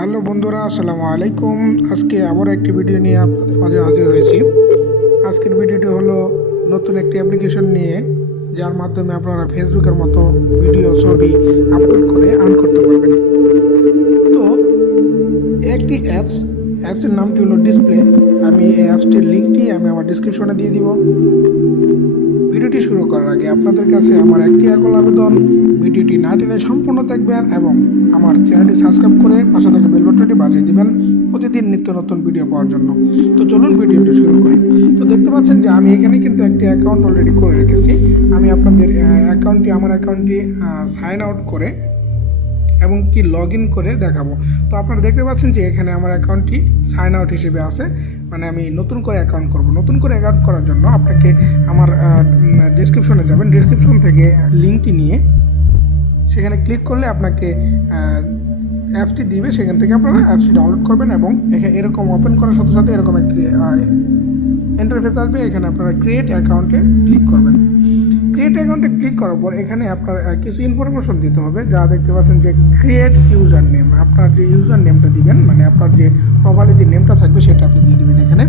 Hello বন্ধুরা, আসসালামু আলাইকুম। আজকে আবার একটি ভিডিও নিয়ে আপনাদের মাঝে হাজির হয়েছি। আজকের ভিডিওটি হলো নতুন একটি অ্যাপ্লিকেশন নিয়ে, যার মাধ্যমে আপনারা ফেসবুকের মতো ভিডিও ছবি আপলোড করে আর্ন করতে পারবেন। তো একটি অ্যাপসের নামটি হলো ডিসপ্লে। আমি এই অ্যাপসটির লিঙ্কটি আমার ডিসক্রিপশনে দিয়ে দিব। ভিডিওটি শুরু করার আগে আপনাদের কাছে আমার একটি আকল আবেদন, ভিডিওটি না টেনে সম্পূর্ণ দেখবেন এবং আমার চ্যানেলটি সাবস্ক্রাইব করে পাশে থাকা বেল বাটনটি বাজিয়ে দিবেন প্রতিদিন নিত্য নতুন ভিডিও পাওয়ার জন্য। তো চলুন ভিডিওটি শুরু করি। তো দেখতে পাচ্ছেন যে আমি এখানে কিন্তু একটি অ্যাকাউন্ট অলরেডি করে রেখেছি। আমি আপনাদের আমার অ্যাকাউন্টটি সাইন আউট করে এবং কি লগ ইন করে দেখাবো। তো আপনারা দেখতে পাচ্ছেন যে এখানে আমার অ্যাকাউন্টটি সাইন আউট হিসেবে আছে, মানে আমি নতুন করে অ্যাকাউন্ট করব। নতুন করে অ্যাকাউন্ট করার জন্য আপনাকে আমার ডেসক্রিপশনে যাবেন, ডেসক্রিপশন থেকে লিঙ্কটি নিয়ে সেখানে ক্লিক করলে আপনাকে অ্যাপসটি দিবে, সেখান থেকে আপনারা অ্যাপসটি ডাউনলোড করবেন এবং এরকম ওপেন করার সাথে সাথে এরকম একটি ইন্টারফেস আসবে। এখানে আপনারা ক্রিয়েট অ্যাকাউন্টে ক্লিক করবেন। ক্রিয়েট অ্যাকাউন্টে ক্লিক করার পর এখানে আপনার কিছু ইনফরমেশন দিতে হবে, যা দেখতে পাচ্ছেন যে ক্রিয়েট ইউজার নেম। আপনার যে ইউজার নেমটা দিবেন, মানে আপনার যে প্রোফাইলে যে নেমটা থাকবে সেটা আপনি দিয়ে দিবেন এখানে।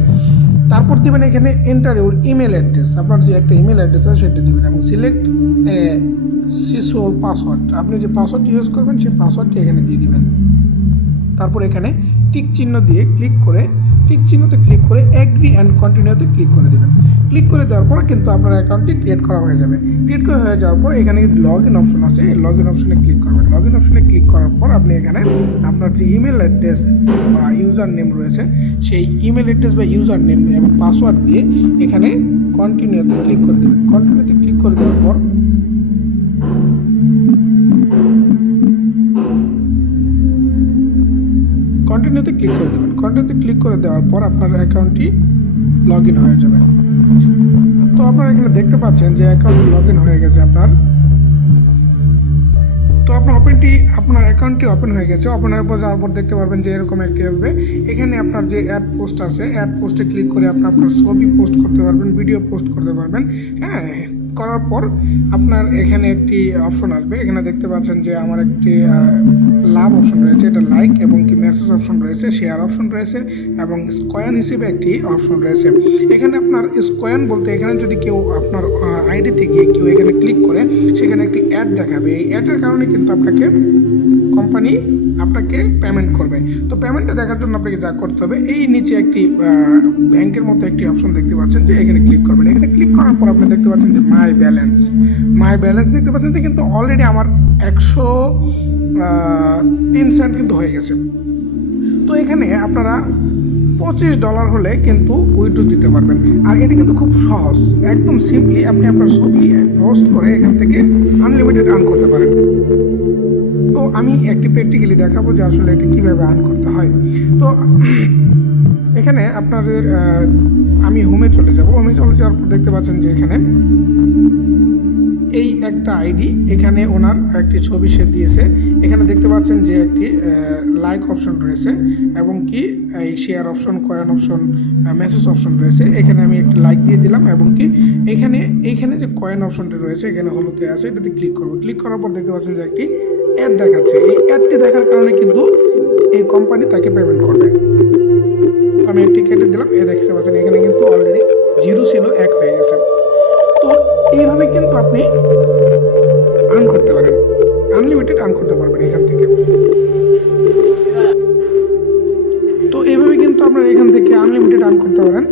তারপর দিবেন এখানে এন্টার ইউর ইমেল অ্যাড্রেস। আপনার যে একটা ইমেল অ্যাড্রেস আছে সেটা দিবেন এবং সিলেক্ট সিকিউর পাসওয়ার্ড। আপনি যে পাসওয়ার্ডটি ইউজ করবেন সেই পাসওয়ার্ডটি এখানে দিয়ে দিবেন। তারপর এখানে টিক চিহ্ন দিয়ে টিক চিহ্নতে ক্লিক করে এগ্রি অ্যান্ড কন্টিনিউতে ক্লিক করে দেবেন। ক্লিক করে দেওয়ার পর কিন্তু আপনার অ্যাকাউন্টটি ক্রিয়েট করা হয়ে যাবে। ক্রিয়েট করা হয়ে যাওয়ার পর এখানে লগ ইন অপশন আছে, লগ ইন অপশনে ক্লিক করবেন। লগ ইন অপশনে ক্লিক করার পর আপনি এখানে আপনার যে ইমেল অ্যাড্রেস বা ইউজার নেম রয়েছে সেই ইমেল অ্যাড্রেস বা ইউজার নেম এবং পাসওয়ার্ড দিয়ে এখানে কন্টিনিউতে ক্লিক করে দেবেন। কন্টিনিউতে ক্লিক করে দেওয়ার পর কন্টিনিউতে ক্লিক করে দেবেন। কন্টিনিউতে ক্লিক করে দেওয়ার পর আপনার অ্যাকাউন্টটি লগ ইন হয়ে যাবে। তো আপনারা এখানে দেখতে পাচ্ছেন যে অ্যাকাউন্টটি লগ ইন হয়ে গেছে আপনার। তো আপনার অ্যাকাউন্টটি ওপেন হয়ে গেছে। ওপেন হওয়ার পর যাওয়ার পর দেখতে পারবেন যে এরকম একটি আসবে। এখানে আপনার যে অ্যাড পোস্ট আছে, অ্যাড পোস্টে ক্লিক করে আপনার ছবি পোস্ট করতে পারবেন, ভিডিও পোস্ট করতে পারবেন। হ্যাঁ, করার পর আপনার এখানে একটি অপশন আসবে। এখানে দেখতে পাচ্ছেন যে আমার একটি লাভ অপশন রয়েছে, এটা লাইক এবং কি মেসেজ অপশন রয়েছে, শেয়ার অপশন রয়েছে এবং স্কয়ান হিসেবে একটি অপশন রয়েছে। এখানে আপনার স্কয়ান বলতে এখানে যদি কেউ আপনার আইডিতে গিয়ে কেউ এখানে ক্লিক করে সেখানে একটি অ্যাড দেখাবে। এই অ্যাডের কারণে কিন্তু কোম্পানি আপনাকে পেমেন্ট করবে। তো পেমেন্টটা দেখার জন্য আপনাকে যা করতে হবে, এই নিচে একটি ব্যাংকের মতো একটি অপশন দেখতে পাচ্ছেন যে এখানে ক্লিক করবেন। এখানে ক্লিক করার পর আপনি দেখতে পাচ্ছেন যে মাই ব্যালেন্স দেখতে পাচ্ছেন যে কিন্তু অলরেডি আমার 103 সেন্ট কিন্তু হয়ে গেছে। তো এখানে আপনারা $25 হলে কিন্তু উইথড্র দিতে পারবেন। আর এটা কিন্তু খুব সহজ, একদম সিম্পলি আপনি আপনার ছবি পোস্ট করে এখান থেকে আনলিমিটেড আর্ন করতে পারেন। তো আমি একটি প্র্যাকটিক্যালি দেখাবো যে আসলে এটা কীভাবে আর্ন করতে হয়। তো এখানে আপনাদের আমি হোমে চলে যাব। হোমে চলে যাওয়ার পর দেখতে পাচ্ছেন যে এখানে এই একটা আইডি, এখানে ওনার একটি ছবি সে দিয়েছে। এখানে দেখতে পাচ্ছেন যে একটি লাইক অপশন রয়েছে এবং কি এই share option, coin option, message option রয়েছে। এখানে আমি একটি লাইক দিয়ে দিলাম এবং কি এইখানে যে কয়েন অপশনটি রয়েছে এখানে হলুদে আছে, এটাতে ক্লিক করবো। ক্লিক করার পর দেখতে পাচ্ছেন যে একটি অ্যাড দেখাচ্ছে। এই অ্যাডটি দেখার কারণে কিন্তু এই কোম্পানি তাকে পেমেন্ট করবে। আমি একটি কেটে দিলাম। দেখতে পাচ্ছেন এখানে কিন্তু অলরেডি 0 ছিল, 1 হয়ে গেছে। তো এইভাবে কিন্তু আপনি আর্ন করতে পারেন, আনলিমিটেড আর্ন করতে পারবেন এখান থেকে। তো এইভাবে কিন্তু আপনারা এখান থেকে আনলিমিটেড আর্ন করতে পারেন।